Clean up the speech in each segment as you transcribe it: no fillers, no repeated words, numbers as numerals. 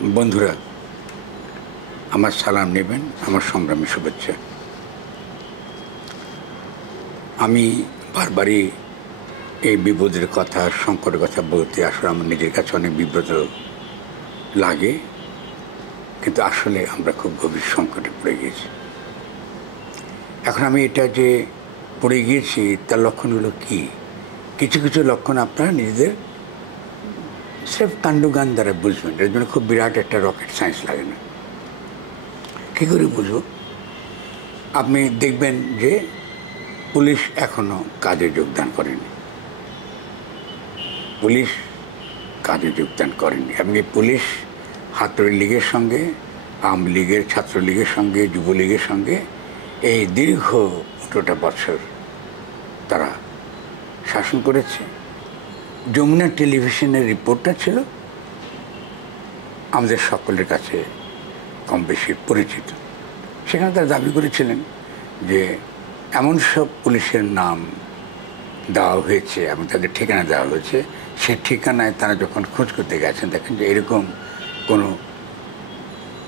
বন্ধুরা, আমার সালাম নেবেন, আমার সংগ্রামী শুভেচ্ছা। আমি বারবারই এই বিপদের কথা, সংকটের কথা বলতে আসলে আমার নিজের কাছে অনেক বিব্রত লাগে, কিন্তু আসলে আমরা খুব গভীর সংকটে পড়ে গিয়েছি। এখন আমি এটা যে পড়ে গিয়েছি তার লক্ষণগুলো কি? কিছু কিছু লক্ষণ আপনারা নিজেদের স্রেফ কাণ্ডজ্ঞান দ্বারা বুঝবেন। এর জন্য খুব বিরাট একটা রকেট সায়েন্স লাগে না। কী করে বুঝব? আপনি দেখবেন যে পুলিশ এখনও কাজে যোগদান করেনি। পুলিশ কাজে যোগদান করেনি। এমনকি পুলিশ ছাত্র লীগের সঙ্গে, আওয়ামী লীগের, ছাত্রলীগের সঙ্গে, যুবলীগের সঙ্গে এই দীর্ঘ 15টা বছর তারা শাসন করেছে। যমুনা টেলিভিশনের রিপোর্টটা ছিল আমাদের সকলের কাছে কম বেশি পরিচিত। সেখানে তারা দাবি করেছিলেন যে এমন সব পুলিশের নাম দেওয়া হয়েছে এবং তাদের ঠিকানা দেওয়া হয়েছে, সেই ঠিকানায় তারা যখন খোঁজ করতে গেছেন দেখেন যে এরকম কোনো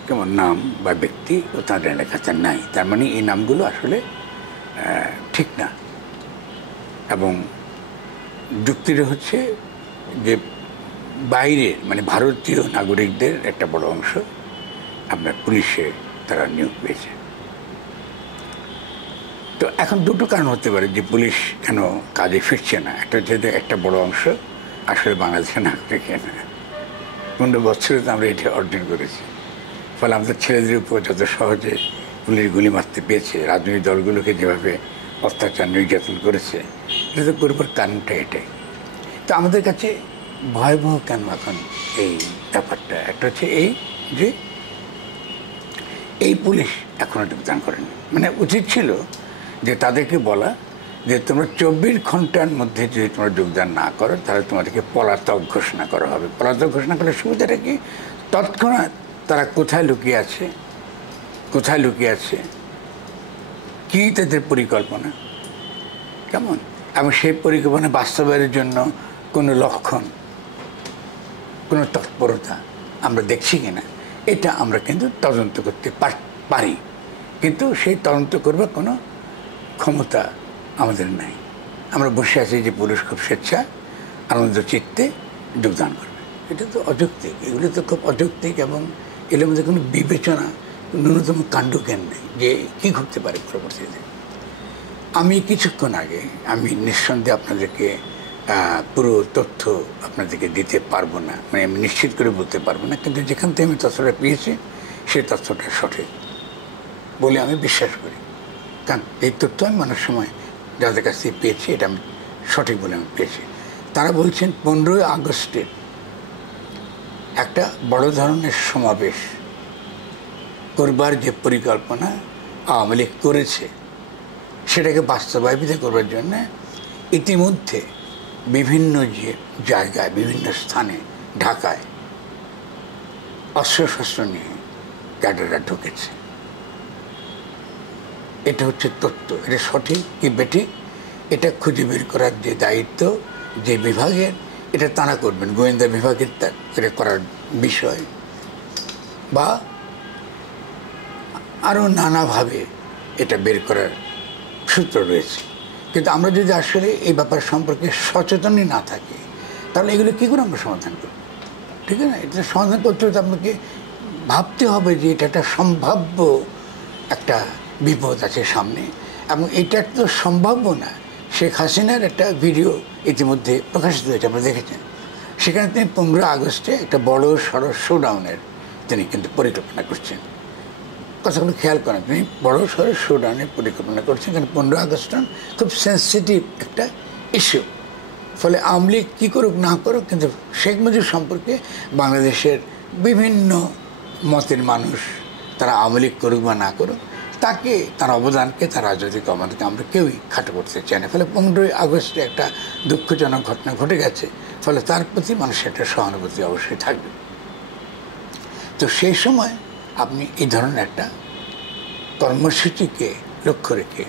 কেমন নাম বা ব্যক্তি ও তাদের এলাকাতে নাই। তার মানে এই নামগুলো আসলে ঠিক না। এবং যুক্তিটা হচ্ছে যে বাইরের মানে ভারতীয় নাগরিকদের একটা বড় অংশ আপনার পুলিশে তারা নিয়োগ পেয়েছে। তো এখন দুটো কারণ হতে পারে যে পুলিশ কেন কাজে ফিরছে না। একটা হচ্ছে যে একটা বড় অংশ আসলে বাংলাদেশের নাগরিক না। 15 বছরে তো আমরা এটা অর্জন করেছি। ফলে আমাদের ছেলেদের উপর যত সহজে পুলিশ গুলি মারতে পেয়েছে, রাজনৈতিক দলগুলোকে যেভাবে অত্যাচার নির্যাতন করেছে, এটা তো করবার কারণটা এটাই। তো আমাদের কাছে ভয়াবহ কেন এখন এই ব্যাপারটা? একটা হচ্ছে এই যে এই পুলিশ এখনও যোগদান করেনি। মানে উচিত ছিল যে তাদেরকে বলা যে তোমরা 24 ঘন্টার মধ্যে যদি তোমরা যোগদান না করো তাহলে তোমাদেরকে পলাতক ঘোষণা করা হবে। পলাতক ঘোষণা করলে সুবিধাটা কি? তৎক্ষণাৎ তারা কোথায় লুকিয়ে আছে, কোথায় লুকিয়ে আছে, কী তাদের পরিকল্পনা, কেমন, এবং সেই পরিকল্পনা বাস্তবায়নের জন্য কোনো লক্ষণ, কোনো তৎপরতা আমরা দেখছি কিনা, এটা আমরা কিন্তু তদন্ত করতে পারি, কিন্তু সেই তদন্ত করবার কোনো ক্ষমতা আমাদের নাই। আমরা বসে আছি যে পুলিশ খুব স্বেচ্ছা আনন্দ চিত্তে যোগদান করবে। এটা তো অযৌক্তিক। এগুলো তো খুব অযৌক্তিক এবং এর মধ্যে কোনো বিবেচনা, ন্যূনতম কাণ্ডজ্ঞান নেই যে কী ঘটতে পারে পরবর্তীতে। আমি কিছুক্ষণ আগে আমি নিঃসন্দেহে আপনাদেরকে পুরো তথ্য আপনাদেরকে দিতে পারবো না, মানে আমি নিশ্চিত করে বলতে পারবো না, কিন্তু যেখান থেকে আমি তথ্যটা পেয়েছি সেই তথ্যটা সঠিক বলে আমি বিশ্বাস করি। কারণ এই তথ্য আমি অনেক সময় যাদের কাছ থেকে পেয়েছি এটা আমি সঠিক বলে আমি পেয়েছি। তারা বলছেন 15ই আগস্টের একটা বড় ধরনের সমাবেশ করবার যে পরিকল্পনা আওয়ামী লীগ করেছে সেটাকে বাস্তবায়িত করবার জন্য ইতিমধ্যে বিভিন্ন যে জায়গায়, বিভিন্ন স্থানে, ঢাকায় অস্ত্রশস্ত্র নিয়ে ক্যাডাররা ঢুকেছে। এটা হচ্ছে তথ্য। এটা সঠিক কি বেঠিক এটা খুঁজে বের করার যে দায়িত্ব যে বিভাগের, এটা তারা করবেন, গোয়েন্দা বিভাগের এটা করার বিষয়, বা আরও নানাভাবে এটা বের করার সূত্র রয়েছে। কিন্তু আমরা যদি আসলে এই ব্যাপার সম্পর্কে সচেতনই না থাকি তাহলে এগুলো কী করে আমরা সমাধান করব? ঠিক আছে না? এটা সমাধান করতে হলে আপনাকে ভাবতে হবে যে এটা একটা সম্ভাব্য একটা বিপদ আছে সামনে, এবং এটা তো সম্ভাব্য না। শেখ হাসিনার একটা ভিডিও ইতিমধ্যে প্রকাশিত হয়েছে, আপনারা দেখেছেন। সেখানে তিনি 15 আগস্টে একটা বড় সড়ো শোডাউনের তিনি কিন্তু পরিকল্পনা করছেন। কথাগুলো খেয়াল করেন, তিনি বড় সড়ো শোডাউনের পরিকল্পনা করছেন, কারণ 15 আগস্ট খুব সেন্সিটিভ একটা ইস্যু। ফলে আওয়ামী লীগ কী করুক না করুক, কিন্তু শেখ মুজিব সম্পর্কে বাংলাদেশের বিভিন্ন মতের মানুষ, তারা আওয়ামী লীগ করুক বা না করুক, তাকে, তার অবদানকে, তার রাজনৈতিক অবদানকে আমরা কেউই খাটো করতে চাই না। ফলে 15ই আগস্টে একটা দুঃখজনক ঘটনা ঘটে গেছে, ফলে তার প্রতি মানুষের একটা সহানুভূতি অবশ্যই থাকবে। তো সেই সময় আপনি এই ধরনের একটা কর্মসূচিকে লক্ষ্য রেখে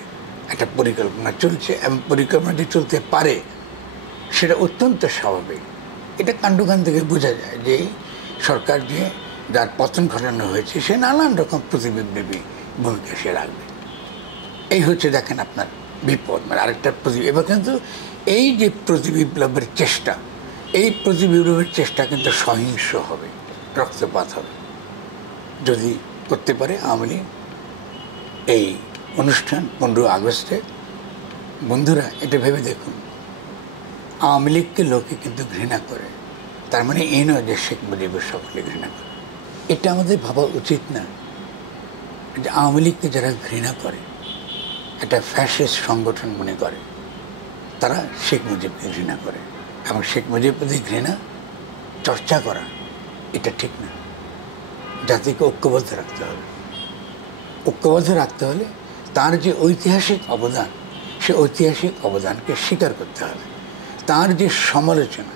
একটা পরিকল্পনা চলছে, এবং পরিকল্পনাটি চলতে পারে সেটা অত্যন্ত স্বাভাবিক। এটা কাণ্ডজ্ঞান থেকে বোঝা যায় যে সরকার যে যার পতন ঘটানো হয়েছে, সে নানান রকম প্রতিবিপ্লবী ভূমিকা সে রাখবে। এই হচ্ছে দেখেন আপনার বিপদ। মানে আরেকটা এবার কিন্তু এই যে প্রতিবিপ্লবের চেষ্টা, এই প্রতিবিপ্লবের চেষ্টা কিন্তু সহিংস হবে, রক্তপাত হবে। যদি করতে পারে আওয়ামী লীগ এই অনুষ্ঠান 15 আগস্টে, বন্ধুরা এটা ভেবে দেখুন, আওয়ামী লীগকে লোকে কিন্তু ঘৃণা করে, তার মানে এই নয় যে শেখ মুজিবুর সকলে ঘৃণা করে। এটা আমাদের ভাবা উচিত না যে আওয়ামী লীগকে যারা ঘৃণা করে, একটা ফ্যাসিস্ট সংগঠন মনে করে, তারা শেখ মুজিবকে ঘৃণা করে। এবং শেখ মুজিবের প্রতি ঘৃণা চর্চা করা এটা ঠিক না। জাতিকে ঐক্যবদ্ধ রাখতে হবে। ঐক্যবদ্ধ রাখতে হলে তার যে ঐতিহাসিক অবদান, সে ঐতিহাসিক অবদানকে স্বীকার করতে হবে। তার যে সমালোচনা,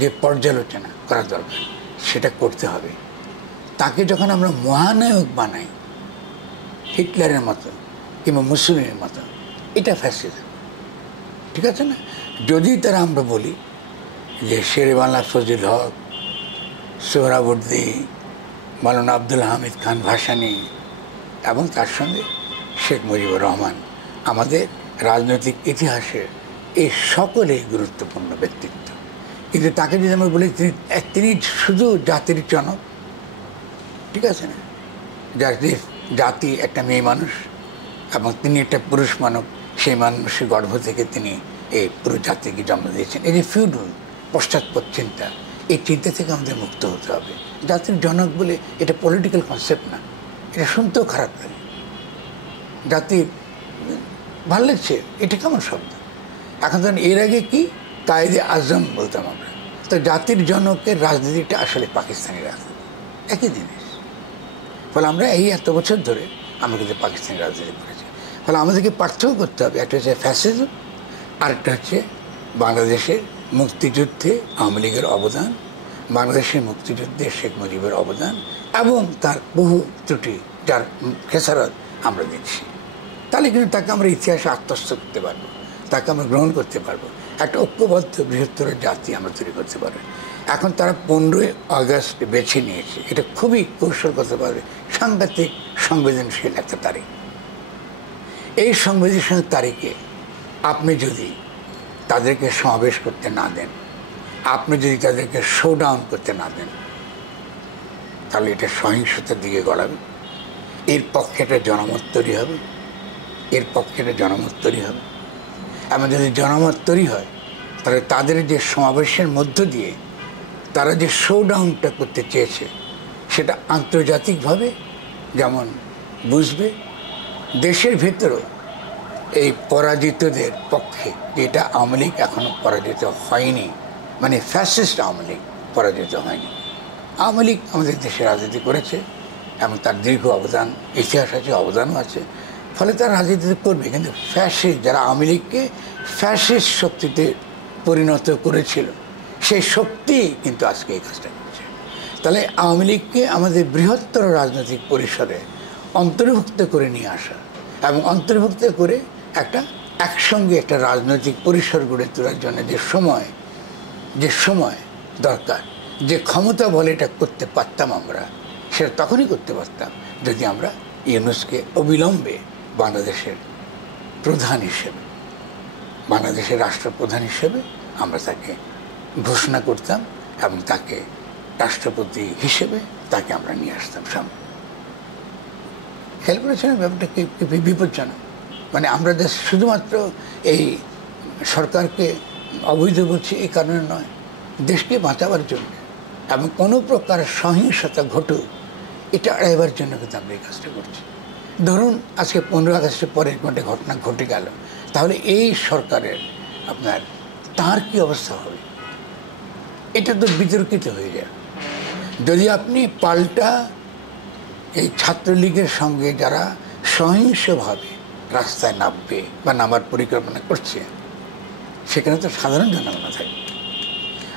যে পর্যালোচনা করা দরকার, সেটা করতে হবে। তাকে যখন আমরা মহানায়ক বানাই, হিটলারের মতো কিংবা মুসলিমের মতো, এটা ফ্যাসিজম, ঠিক আছে না? যদি তারা আমরা বলি যে শেরে বাংলা ফজল হক, সোহরাবর্দী, মাওলানা আব্দুল হামিদ খান ভাসানী এবং তার সঙ্গে শেখ মুজিবুর রহমান, আমাদের রাজনৈতিক ইতিহাসের এই সকলে গুরুত্বপূর্ণ ব্যক্তিত্ব। কিন্তু তাকে যদি আমরা বলি তিনি শুধু জাতির জনক, ঠিক আছে না? জাতি একটা মেয়ে মানুষ এবং তিনি একটা পুরুষ মানব, সেই মানুষের গর্ভ থেকে তিনি এই পুরো জাতিকে জন্ম দিয়েছেন। এই যে ফিউডাল পশ্চাৎপদ চিন্তা, এই চিন্তা থেকে আমাদের মুক্ত হতে হবে। জাতির জনক বলে এটা পলিটিক্যাল কনসেপ্ট না, এটা শুনতেও খারাপ লাগে। জাতির ভাল লাগছে, এটা কেমন শব্দ? এখন ধরেন এর আগে কি কায়েদে আজম বলতাম আমরা, তো জাতির জনকের রাজনীতিটা আসলে পাকিস্তানি রাজনীতি, একই জিনিস। ফলে আমরা এই এত বছর ধরে আমরা কিন্তু পাকিস্তানি রাজনীতি করেছি। ফলে আমাদেরকে পার্থক্য করতে হবে, একটা হচ্ছে ফ্যাসিজম, আরেকটা হচ্ছে বাংলাদেশের মুক্তিযুদ্ধে আওয়ামী লীগের অবদান, বাংলাদেশের মুক্তিযুদ্ধে শেখ মুজিবের অবদান এবং তার বহু ত্রুটি, যার খেসারত আমরা দিচ্ছি। তাহলে কিন্তু তাকে আমরা ইতিহাসে আত্মস্থ করতে পারবো, তাকে আমরা গ্রহণ করতে পারবো, একটা ঐক্যবদ্ধ বৃহত্তর জাতি আমরা তৈরি করতে পারবো। এখন তারা 15 আগস্ট বেছে নিয়েছে, এটা খুবই কৌশলগতভাবে সাংঘাতিক সংবেদনশীল একটা তারিখ। এই সংবেদনশীল তারিখে আপনি যদি তাদেরকে সমাবেশ করতে না দেন, আপনি যদি তাদেরকে শোডাউন করতে না দেন, তাহলে এটা সহিংসতার দিকে গড়াবে। এর পক্ষে একটা জনমত তৈরি হবে, এর পক্ষে একটা জনমত তৈরি হবে। এমন যদি জনমত তৈরি হয়, তাহলে তাদের যে সমাবেশের মধ্য দিয়ে তারা যে শোডাউনটা করতে চেয়েছে, সেটা আন্তর্জাতিকভাবে যেমন বুঝবে, দেশের ভেতরেও এই পরাজিতদের পক্ষে, যেটা আওয়ামী লীগ এখনও পরাজিত হয়নি, মানে ফ্যাসিস্ট আওয়ামী লীগ পরাজিত হয়নি। আওয়ামী লীগ আমাদের দেশে রাজনীতি করেছে এবং তার দীর্ঘ অবদান, ইতিহাস আছে, অবদানও আছে, ফলে তারা রাজনীতি করবে। কিন্তু ফ্যাসিস্ট, যারা আওয়ামী লীগকে ফ্যাসিস্ট শক্তিতে পরিণত করেছিল, সেই শক্তি কিন্তু আজকে এই কাজটা করছে। তাহলে আওয়ামী লীগকে আমাদের বৃহত্তর রাজনৈতিক পরিসরে অন্তর্ভুক্ত করে নিয়ে আসা এবং অন্তর্ভুক্ত করে একটা একসঙ্গে একটা রাজনৈতিক পরিসর গড়ে তোলার জন্য যে সময় দরকার, যে ক্ষমতা বলে এটা করতে পারতাম আমরা, সেটা তখনই করতে পারতাম যদি আমরা ইউনূসকে অবিলম্বে বাংলাদেশের প্রধান হিসেবে, বাংলাদেশের রাষ্ট্রপ্রধান হিসেবে আমরা তাকে ঘোষণা করতাম এবং তাকে রাষ্ট্রপতি হিসেবে তাকে আমরা নিয়ে আসতাম সামনে। খেয়াল করেছেন ব্যাপারটা কি বিপজ্জনক? মানে আমরা শুধুমাত্র এই সরকারকে অবৈধ বলছি এই কারণে নয়, দেশকে বাঁচাবার জন্য এবং কোনো প্রকার সহিংসতা ঘটুক এটা এড়াইবার জন্য কিন্তু আমরা এই কাজটা করছি। ধরুন আজকে 15 আগস্টের পরে একটা ঘটনা ঘটে গেল, তাহলে এই সরকারের তার কি অবস্থা হবে? এটা তো বিতর্কিত হয়ে যায়। যদি আপনি পাল্টা এই ছাত্রলীগের সঙ্গে যারা সহিংসভাবে রাস্তায় নামবে বা নামার পরিকল্পনা করছে, সেখানে তো সাধারণ জনগণ থাকবে।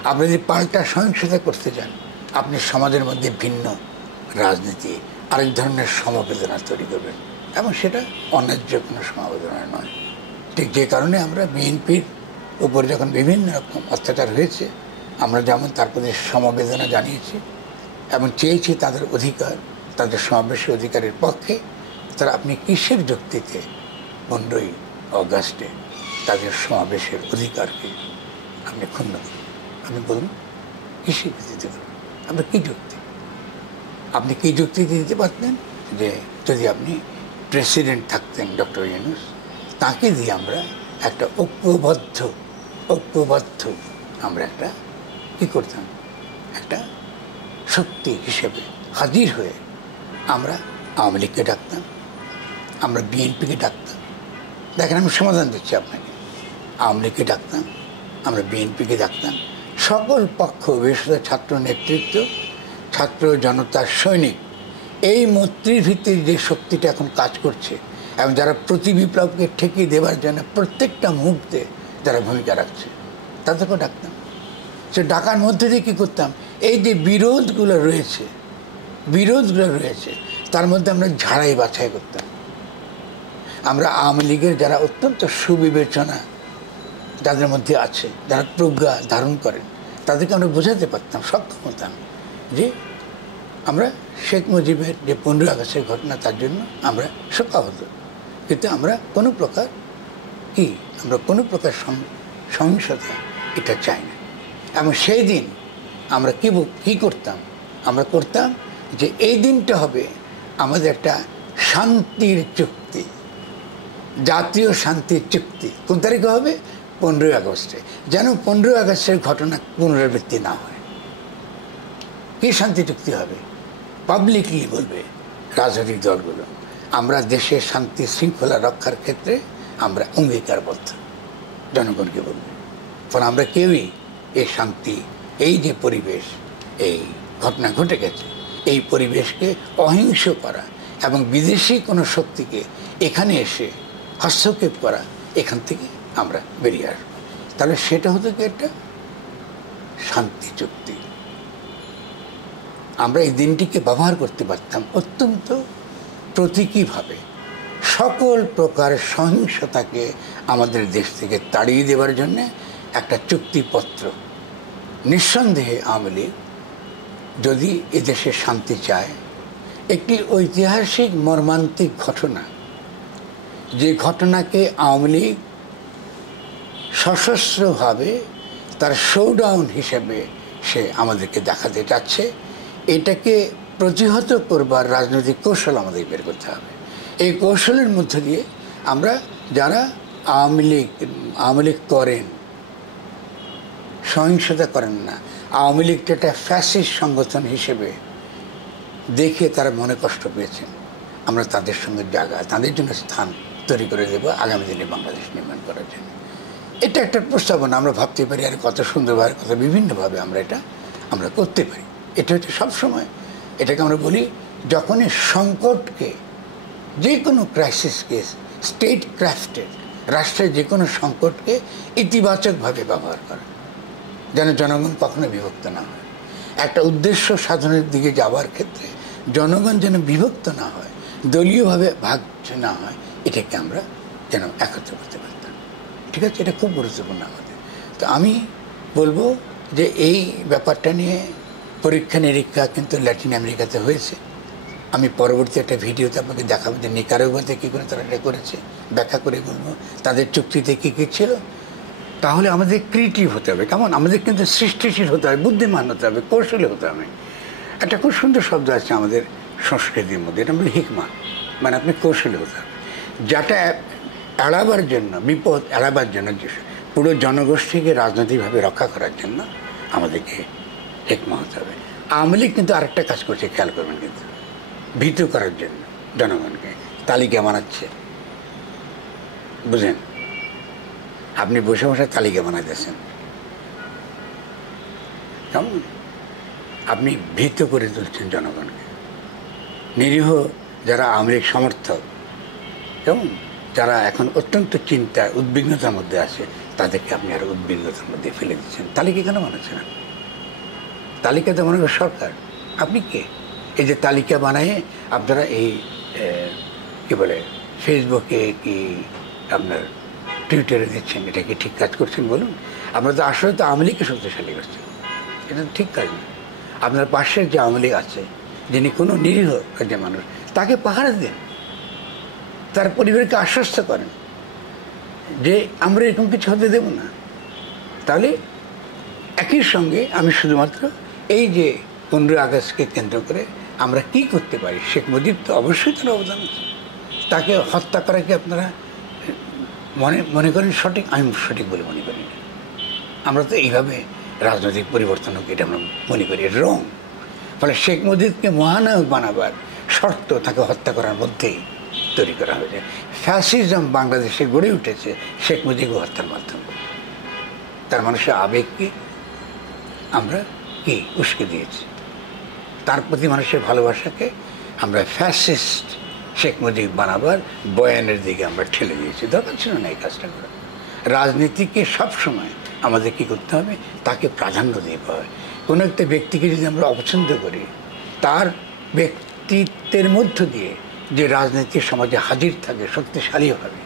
আপনি যদি পাল্টা সহিংসতা করতে চান, আপনি সমাজের মধ্যে ভিন্ন রাজনীতি, আরেক ধরনের সমবেদনা তৈরি করবেন এবং সেটা অন্যায্য কোনো সমবেদনা নয়। ঠিক যে কারণে আমরা বিএনপির উপর যখন বিভিন্ন রকম অত্যাচার হয়েছে, আমরা যেমন তার প্রতি সমবেদনা জানিয়েছি, এবং চেয়েছি তাদের অধিকার, তাদের সমাবেশের অধিকারের পক্ষে। তারা আপনি কিসের যুক্তিতে 15ই অগাস্টে তাদের সমাবেশের অধিকারকে আপনি ক্ষুণ্ণ করুন? আপনি বলুন কিসের ভিত্তিতে করুন? আপনার কী যুক্তি? আপনি কী যুক্তিতে দিতে পারতেন যে যদি আপনি প্রেসিডেন্ট থাকতেন ডক্টর ইউনূস, তাকে দিয়ে আমরা একটা ঐক্যবদ্ধ আমরা একটা কী করতাম, একটা শক্তি হিসেবে হাজির হয়ে আমরা আওয়ামী লীগকে ডাকতাম, আমরা বিএনপিকে ডাকতাম। দেখেন আমি সমাধান দিচ্ছি আপনাকে। আওয়ামী লীগকে ডাকতাম, আমরা বিএনপিকে ডাকতাম, সকল পক্ষ, বিশেষত ছাত্র নেতৃত্ব, ছাত্র জনতার সৈনিক, এই মৈত্রীর ভিত্তিতে যে শক্তিটা এখন কাজ করছে এবং যারা প্রতি বিপ্লবকে ঠেকিয়ে দেওয়ার জন্য প্রত্যেকটা মুহূর্তে যারা ভূমিকা রাখছে, তাদেরকেও ডাকতাম। সে ডাকার মধ্যে দিয়ে কী করতাম, এই যে বিরোধগুলো রয়েছে তার মধ্যে আমরা ঝাড়াই বাছাই করতাম। আমরা আওয়ামী লীগের যারা অত্যন্ত সুবিবেচনা যাদের মধ্যে আছে, যারা প্রজ্ঞা ধারণ করেন, তাদেরকে আমরা বোঝাতে পারতাম, সক্ষম হতাম যে আমরা শেখ মুজিবের যে 15 আগস্টের ঘটনা, তার জন্য আমরা শোকাহত, কিন্তু আমরা কোনো প্রকার সহিংসতা এটা চাই না। এবং সেই দিন আমরা কী করতাম, আমরা করতাম যে এই দিনটা হবে আমাদের একটা শান্তির চুক্তি, জাতীয় শান্তির চুক্তি। কোন তারিখে হবে? 15ই আগস্টে, যেন 15ই আগস্টের ঘটনা পুনরাবৃত্তি না হয়। কী শান্তি চুক্তি হবে? পাবলিকলি বলবে রাজনৈতিক দলগুলো, আমরা দেশের শান্তি শৃঙ্খলা রক্ষার ক্ষেত্রে আমরা অঙ্গীকারবদ্ধ, জনগণকে বলবে। ফলে আমরা কেউই এই শান্তি, এই যে পরিবেশ, এই ঘটনা ঘটে গেছে, এই পরিবেশকে অহিংস করা এবং বিদেশি কোনো শক্তিকে এখানে এসে হস্তক্ষেপ করা, এখান থেকে আমরা বেরিয়ে আসবো। তাহলে সেটা হতো কি একটা শান্তি চুক্তি। আমরা এই দিনটিকে ব্যবহার করতে পারতাম অত্যন্ত প্রতীকীভাবে, সকল প্রকার সহিংসতাকে আমাদের দেশ থেকে তাড়িয়ে দেওয়ার জন্যে একটা চুক্তিপত্র। নিঃসন্দেহে আওয়ামী লীগ যদি এদেশে শান্তি চায়, একটি ঐতিহাসিক মর্মান্তিক ঘটনা, যে ঘটনাকে আওয়ামী লীগ সশস্ত্রভাবে তার শোডাউন হিসেবে সে আমাদেরকে দেখাতে চাচ্ছে, এটাকে প্রতিহত করবার রাজনৈতিক কৌশল আমাদের বের করতে হবে। এই কৌশলের মধ্য দিয়ে আমরা যারা আওয়ামী লীগ করেন, সহিংসতা করেন না, আওয়ামী লীগটা একটা ফ্যাসিস্ট সংগঠন হিসেবে দেখে তারা মনে কষ্ট পেয়েছেন, আমরা তাদের সঙ্গে জায়গা, তাদের জন্য স্থান তৈরি করে দেব আগামী দিনে বাংলাদেশ নির্মাণ করার জন্য। এটা একটা প্রস্তাবনা, আমরা ভাবতে পারি আর কত সুন্দরভাবে, কত বিভিন্নভাবে আমরা করতে পারি। এটা হচ্ছে সবসময়, এটাকে আমরা বলি যখনই সংকটকে, যে কোনো ক্রাইসিসকে, স্টেট ক্রাফটেড, রাষ্ট্রের যে কোনো সংকটকে ইতিবাচকভাবে ব্যবহার করা, যেন জনগণ কখনো বিভক্ত না হয়। একটা উদ্দেশ্য সাধনের দিকে যাওয়ার ক্ষেত্রে জনগণ যেন বিভক্ত না হয়, দলীয়ভাবে ভাগ না হয়, এটাকে আমরা যেন একত্র করতে পারতাম। ঠিক আছে, এটা খুব গুরুত্বপূর্ণ আমাদের। তো আমি বলবো যে এই ব্যাপারটা নিয়ে পরীক্ষা নিরীক্ষা কিন্তু ল্যাটিন আমেরিকাতে হয়েছে। আমি পরবর্তী একটা ভিডিওতে আপনাকে দেখাবো যে নিকারাগুয়াতে কী করে তারা এটা করেছে, ব্যাখ্যা করে বলবো তাদের চুক্তিতে কী কী ছিল। তাহলে আমাদের ক্রিয়েটিভ হতে হবে, কেমন, আমাদের কিন্তু সৃষ্টিশীল হতে হবে, বুদ্ধিমান হতে হবে, কৌশলী হতে হবে। একটা খুব সুন্দর শব্দ আছে আমাদের সংস্কৃতির মধ্যে, এটা আমাদের হিকমা, মানে আপনি কৌশলী হতে হবে, যেটা এড়াবার জন্য, বিপদ এড়াবার জন্য, পুরো জনগোষ্ঠীকে রাজনৈতিকভাবে রক্ষা করার জন্য আমাদেরকে হিকমা হতে হবে। আওয়ামী লীগ কিন্তু আরেকটা কাজ করছে, খেয়াল করবেন, কিন্তু ভীতু করার জন্য জনগণকে তালিকা বানাচ্ছে। বুঝেন, আপনি বসে বসে তালিকা বানাইতেছেন, কেমন, আপনি ভীত করে তুলছেন জনগণকে। নিরীহ যারা আওয়ামী লীগ সমর্থক, কেমন, যারা এখন অত্যন্ত চিন্তায়, উদ্বিগ্নতার মধ্যে আছে, তাদেরকে আপনি আরো উদ্বিগ্নতার মধ্যে ফেলে দিচ্ছেন। তালিকা কেন বানাচ্ছেন? তালিকাতে মনে করেন সরকার, আপনি কে? এই যে তালিকা বানায় আপনারা এই কি বলে ফেসবুকে কি আপনার টুইটারে দিচ্ছেন, এটা কি ঠিক কাজ করছেন বলুন? আপনারা তো আসলে তো আওয়ামী লীগকে শক্তিশালী করছেন, এটা ঠিক কাজ না। আপনার পাশের যে আওয়ামী লীগ আছে, যিনি কোনো নিরীহ যে মানুষ, তাকে পাহারা দেন, তার পরিবারকে আশ্বস্ত করেন যে আমরা এরকম কিছু হতে দেব না। তাহলে একই সঙ্গে আমি শুধুমাত্র এই যে 15 আগস্টকে কেন্দ্র করে আমরা কি করতে পারি, শেখ মুজিব তো অবশ্যই তার অবদান আছে, তাকে হত্যা করা কি আপনারা মনে করেন সঠিক? আমি সঠিক বলে মনে করি না। আমরা তো এইভাবে রাজনৈতিক পরিবর্তন হোক এটা আমরা মনে করি রং। ফলে শেখ মুজিবকে মহানায়ক বানাবার শর্ত তাকে হত্যা করার মধ্যেই তৈরি করা হয়েছে। ফ্যাসিজম বাংলাদেশে গড়ে উঠেছে শেখ মুজিব হত্যার মাধ্যমে। তার মানুষের আবেগকে আমরা কি উস্কে দিয়েছি, তার প্রতি মানুষের ভালোবাসাকে আমরা ফ্যাসিস্ট শেখ মুজিব বানাবার বয়ানের দিকে আমরা ঠেলে দিয়েছি। দরকার ছিল না এই কাজটা করা। রাজনীতিকে সবসময় আমাদের কী করতে হবে, তাকে প্রাধান্য দিতে হয়। কোনো একটা ব্যক্তিকে যদি আমরা অপছন্দ করি, তার ব্যক্তিত্বের মধ্য দিয়ে যে রাজনীতির সমাজে হাজির থাকে শক্তিশালী হবে,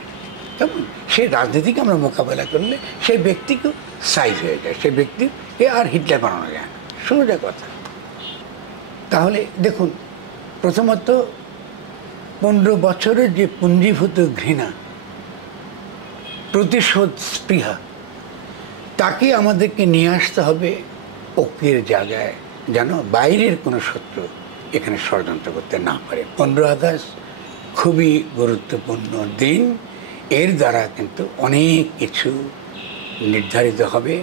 কেমন সেই রাজনীতিকে আমরা মোকাবেলা করলে সেই ব্যক্তিকেও সাইজ হয়ে যায়, সেই ব্যক্তিকে আর হিটলার বানানো যায় না, সোজা কথা। তাহলে দেখুন, প্রথমত 15 বছরের যে পুঞ্জীভূত ঘৃণা, প্রতিশোধ স্পৃহা, তাকে আমাদেরকে নিয়ে আসতে হবে ঐক্যের জায়গায়, যেন বাইরের কোনো শত্রু এখানে ষড়যন্ত্র করতে না পারে। 15 আগস্ট খুবই গুরুত্বপূর্ণ দিন। এর দ্বারা কিন্তু অনেক কিছু নির্ধারিত হবে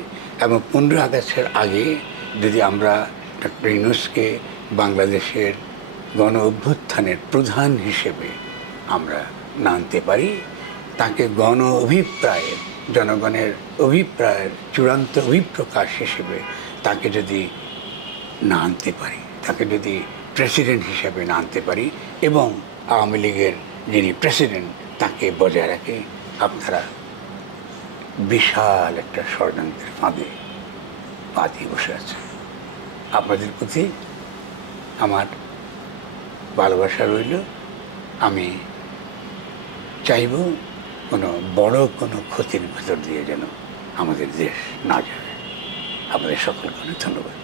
এবং 15 আগস্টের আগে যদি আমরা ডক্টর ইউনূসকে বাংলাদেশের গণ অভ্যুত্থানের প্রধান হিসেবে আমরা না আনতে পারি, তাকে গণ অভিপ্রায়ের, জনগণের অভিপ্রায়ের চূড়ান্ত অভিপ্রকাশ হিসেবে তাকে যদি না আনতে পারি, তাকে যদি প্রেসিডেন্ট হিসেবে না আনতে পারি এবং আওয়ামী লীগের যিনি প্রেসিডেন্ট তাকে বজায় রাখে, আপনারা বিশাল একটা ষড়যন্ত্রের ফাঁদে পা দিয়ে বসে আছে। আপনাদের প্রতি আমার ভালোবাসা রইল। আমি চাইব কোনো বড় কোনো ক্ষতির ভেতর দিয়ে যেন আমাদের দেশ না যায়। আপনাদের সকলকে ধন্যবাদ।